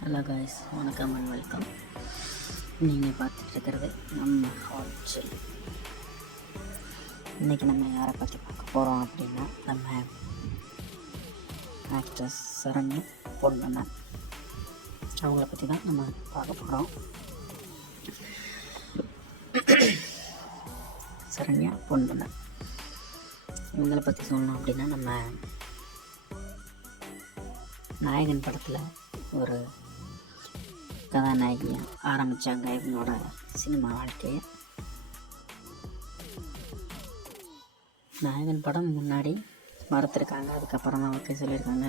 Hello guys, வணக்கம் and welcome. நீங்கள் பார்த்துட்ருக்கிறது நம்ம ஹாட் சில். இன்றைக்கி நம்ம யாரை பற்றி பார்க்க போகிறோம் அப்படின்னா, நம்ம ஆக்ட்ரஸ் சரண்யா பொன்வண்ணன் அவங்கள பற்றி தான் நம்ம பார்க்க போகிறோம். சரண்யா பொன்வண்ணன் இவங்களை பற்றி சொல்லணும் அப்படின்னா, நம்ம நாயகன் படத்தில் ஒரு கதாநாயகியாக ஆரம்பித்தாங்க இவங்களோட சினிமா வாழ்க்கையை. நாயகன் படம் முன்னாடி மறந்துருக்காங்க, அதுக்கப்புறம் தான் ஓகே சொல்லியிருக்காங்க.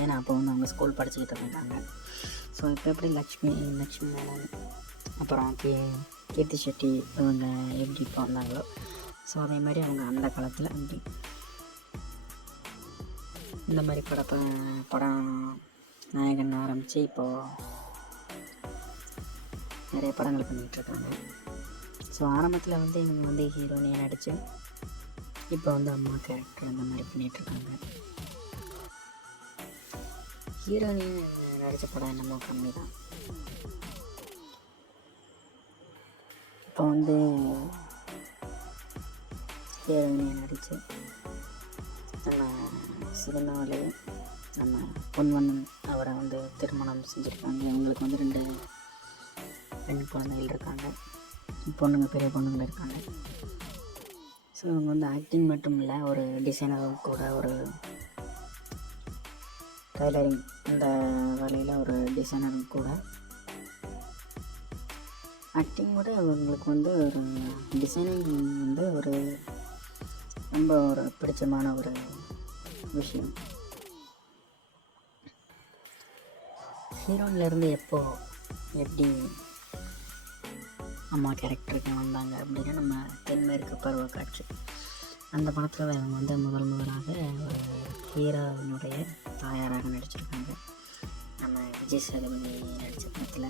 ஏன்னா அப்போ வந்து அவங்க ஸ்கூல் படிச்சுக்கிட்டு இருந்தாங்க. ஸோ இப்போ எப்படி லக்ஷ்மி மேனன் அப்புறம் கீர்த்தி ஷெட்டி இவங்க எப்படி இப்போ வந்தாங்களோ, ஸோ அதே மாதிரி அவங்க அந்த காலத்தில் அப்படி இந்த மாதிரி படம் நாயகன் ஆரம்பித்து இப்போது நிறைய படங்கள் பண்ணிகிட்ருக்காங்க. ஸோ ஆரம்பத்தில் வந்து இவங்க வந்து ஹீரோனியாக நடித்து இப்போ வந்து அம்மா கேரக்டர் அந்த மாதிரி பண்ணிகிட்ருக்காங்க. ஹீரோனியாக நடித்த படம் என்னமோ கம்மி தான். இப்போ வந்து ஹீரோனியாக நடித்து நம்ம சினிமாவிலேயே நம்ம பொன்வண்ணன் அவரை வந்து திருமணம் செஞ்சுருக்காங்க. அவங்களுக்கு வந்து 2 பெண் குழந்தைகள் இருக்காங்க, பொண்ணுங்க, பெரிய பொண்ணுங்க இருக்காங்க. ஸோ இவங்க வந்து ஆக்டிங் மட்டும் இல்லை, ஒரு டிசைனரும் கூட, ஒரு டைலரிங் இந்த வேலையில் ஒரு டிசைனரும் கூட. ஆக்டிங் கூட இவங்களுக்கு வந்து ஒரு டிசைனிங் வந்து ஒரு ரொம்ப ஒரு பிடிச்சமான ஒரு விஷயம். ஹீரோயின்லேருந்து எப்படி அம்மா கேரக்டருக்கு வந்தாங்க அப்படின்னா, நம்ம தென்மேற்கு பருவக்காட்சி அந்த படத்தில் தான் இவங்க வந்து முதலாக ஒரு ஹீரோவினுடைய தாயாராக நடிச்சிருக்காங்க, நம்ம விஜய் சேதுபதி நடித்த படத்தில்.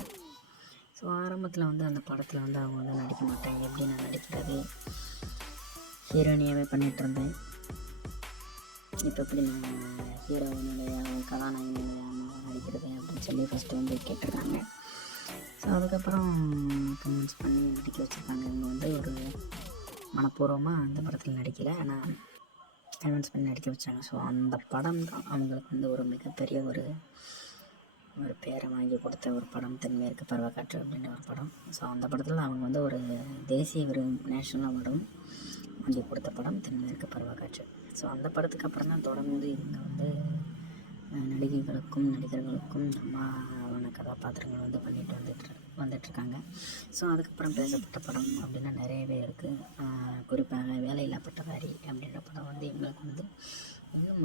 ஸோ ஆரம்பத்தில் வந்து அந்த படத்தில் வந்து அவங்க வந்து நடிக்க மாட்டாங்க, எப்படி நான் நடிக்கிறது, ஹீரோயினியாகவே பண்ணிகிட்டு இருந்தேன், இப்போ எப்படி நான் ஹீரோவினுடைய கதாநாயகனுடைய அம்மாவை நடிக்கிறது அப்படின்னு சொல்லி ஃபஸ்ட்டு வந்து கேட்டிருக்காங்க. ஸோ அதுக்கப்புறம் கன்வின்ஸ் பண்ணி நடிக்க வச்சுருக்காங்க. இவங்க வந்து ஒரு மனப்பூர்வமாக அந்த படத்தில் நடிக்கலை, ஆனால் கன்வின்ஸ் பண்ணி நடிக்க வச்சாங்க. ஸோ அந்த படம் தான் அவங்களுக்கு வந்து ஒரு மிகப்பெரிய ஒரு பேரை வாங்கி கொடுத்த ஒரு படம், தென்மேற்கு பருவக்காற்று அப்படின்ற ஒரு படம். ஸோ அந்த படத்தில் அவங்க வந்து ஒரு தேசிய விருது, நேஷனல் அவார்டும் வாங்கி கொடுத்த படம் தென்மேற்கு பருவக்காற்று. ஸோ அந்த படத்துக்கு அப்புறம் தான் தொடர்ந்து இவங்க வந்து நடிகைகளுக்கும் நடிகர்களுக்கும் அம்மாவான கதாபாத்திரங்கள் வந்து வந்துட்டுருக்காங்க. ஸோ அதுக்கப்புறம் பேசப்பட்ட படம் அப்படின்னா நிறையவே இருக்குது. குறிப்பாக வேலையில்லா பட்டதாரி அப்படின்ற படம் வந்து எங்களுக்கு வந்து இன்னும்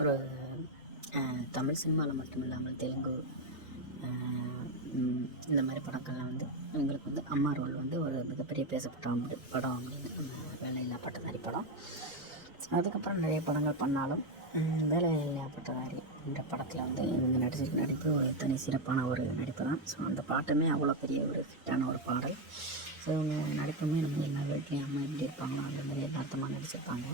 ஒரு தமிழ் சினிமாவில் மட்டும் இல்லாமல் தெலுங்கு இந்த மாதிரி படங்கள்லாம் வந்து எங்களுக்கு வந்து அம்மா ரோல் வந்து ஒரு மிகப்பெரிய பேசப்பட்ட படம் அப்படின்னு நம்ம வேலையில்லா பட்டதாரி படம். அதுக்கப்புறம் நிறைய படங்கள் பண்ணாலும் வேலையில்லா பட்டதாரி என்ற படத்தில் வந்து இவங்க நடிப்பு ஒரு தனி சிறப்பான ஒரு நடிப்பு தான். ஸோ அந்த பாட்டுமே அவ்வளோ பெரிய ஒரு ஹிட்டான ஒரு பாடல். ஸோ இவங்க நடிப்புமே நம்ம எல்லா வீட்லேயும் அம்மா எப்படி இருப்பாங்களோ அந்த மாதிரி யதார்த்தமாக நடிச்சிருப்பாங்க.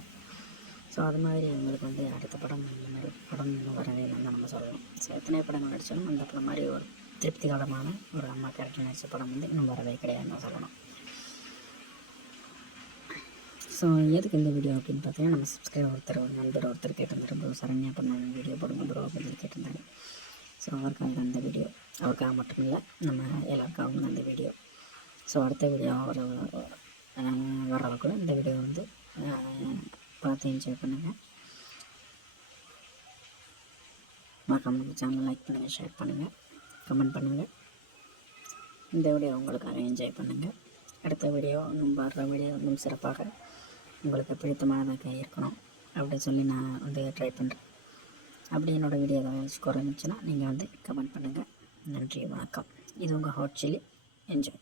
ஸோ அது மாதிரி இவங்களுக்கு வந்து அடுத்த படம் இந்த மாதிரி படம் இன்னும் வரவே இல்லைன்னு நம்ம சொல்லலாம். ஸோ எத்தனை படங்கள் நடித்தாலும் அந்த படம் மாதிரி ஒரு திருப்திகரமான ஒரு அம்மா கேரக்டர் நடித்த படம் வந்து இன்னும் வரவே கிடையாதுன்னு சொல்லணும். ஸோ எதுக்கு இந்த வீடியோ அப்படின்னு பார்த்தீங்கன்னா, நம்ம சப்ஸ்கிரைபர் ஒரு நண்பர் கேட்டிருந்தாரு, ப்ரோ சரண்யா பொன்வண்ணன் வீடியோ போடுங்க ப்ரோ அப்படின்னு கேட்டிருந்தாங்க. ஸோ அவருக்காக தான் அந்த வீடியோ, அவருக்காக மட்டும் இல்லை, நம்ம எல்லாருக்காகவும் தான் அந்த வீடியோ. ஸோ அடுத்த வீடியோ வர்றவங்க கூட இந்த வீடியோ வந்து பார்த்து என்ஜாய் பண்ணுங்கள். மறக்காம நம்ம சேனலை லைக் பண்ணுங்கள், ஷேர் பண்ணுங்கள், கமெண்ட் பண்ணுங்கள். இந்த வீடியோ உங்களுக்காக என்ஜாய் பண்ணுங்கள். அடுத்த வீடியோ வர்ற வீடியோ இன்னும் சிறப்பாக உங்களுக்கு பிடித்தமானதாக இருக்கணும் அப்படின்னு சொல்லி நான் வந்து ட்ரை பண்ணுறேன். அப்படி என்னோடய வீடியோ ஏதாவது குறைஞ்சிச்சுன்னா நீங்கள் வந்து கமெண்ட் பண்ணுங்கள். நன்றி, வணக்கம். இது உங்கள் ஹாட் சில்லி. என்ஜாய்.